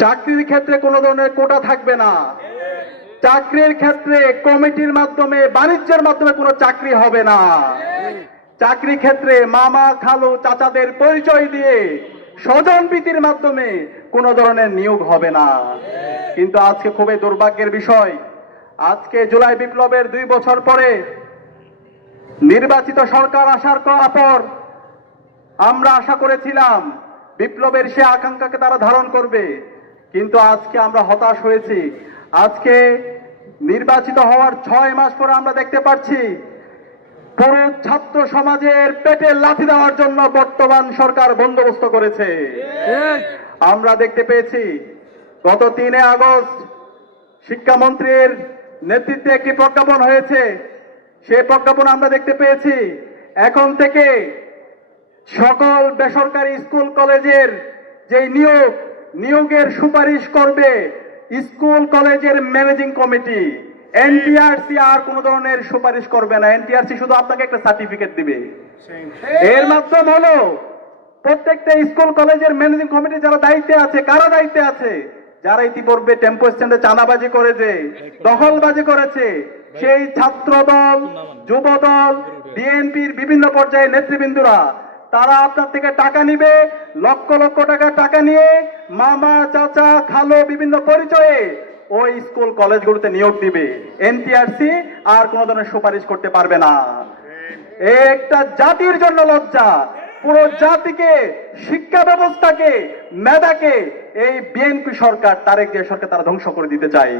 চাকরির ক্ষেত্রে কোনো ধরনের কোটা থাকবে না। চাকরির ক্ষেত্রে কমিটির মাধ্যমে, বাণিজ্যের মাধ্যমে কোনো চাকরি হবে না। চাকরি ক্ষেত্রে মামা খালু চাচাদের পরিচয় দিয়ে স্বজন প্রীতির মাধ্যমে কোনো ধরনের নিয়োগ হবে না। কিন্তু আজকে খুবই দুর্ভাগ্যের বিষয়, আজকে জুলাই বিপ্লবের 2 বছর পরে নির্বাচিত সরকার আসার পর আমরা আশা করেছিলাম বিপ্লবের সে আকাঙ্ক্ষাকে তারা ধারণ করবে, কিন্তু আজকে আমরা হতাশ হয়েছি। আজকে নির্বাচিত হওয়ার 6 মাস পরে আমরা দেখতে পাচ্ছি পুরো ছাত্র সমাজের পেটে লাথি দেওয়ার জন্য বর্তমান সরকার বন্দোবস্ত করেছে। আমরা দেখতে পেয়েছি গত 3 আগস্ট শিক্ষামন্ত্রীর নেতৃত্বে একটি প্রজ্ঞাপন হয়েছে। সেই প্রজ্ঞাপন আমরা দেখতে পেয়েছি এখন থেকে সকল বেসরকারি স্কুল কলেজের যে নিয়োগের সুপারিশ করবে স্কুল কলেজের ম্যানেজিং কমিটি। এনটিআরসি আর কোন ধরনের সুপারিশ করবে না। এনটিআরসি শুধু আপনাকে একটা সার্টিফিকেট দিবে। এর মাধ্যম হলো প্রত্যেকটা স্কুল কলেজের ম্যানেজিং কমিটি যারা দায়িত্বে আছে, কারা দায়িত্বে আছে? যারা ইতিপূর্বে টেম্পো স্ট্যান্ডে চাঁদাবাজি করেছে, দখলবাজি করেছে, সেই ছাত্র দল, যুব দল, বিএনপির বিভিন্ন পর্যায়ে নেতৃবৃন্দরা তারা আপনার থেকে টাকা নিবে, লক্ষ লক্ষ টাকা নিয়ে মামা চাচা খালো বিভিন্ন পরিচয়ে ওই স্কুল কলেজগুলোতে নিয়োগ দিবে। এনটিআরসি আর কোন ধরনের সুপারিশ করতে পারবে না। একটা জাতির জন্য লজ্জা, পুরো জাতিকে, শিক্ষা ব্যবস্থাকে, মেধাকে এই বিএনপি সরকার, তারেক জিয়া সরকার তারা ধ্বংস করে দিতে চায়।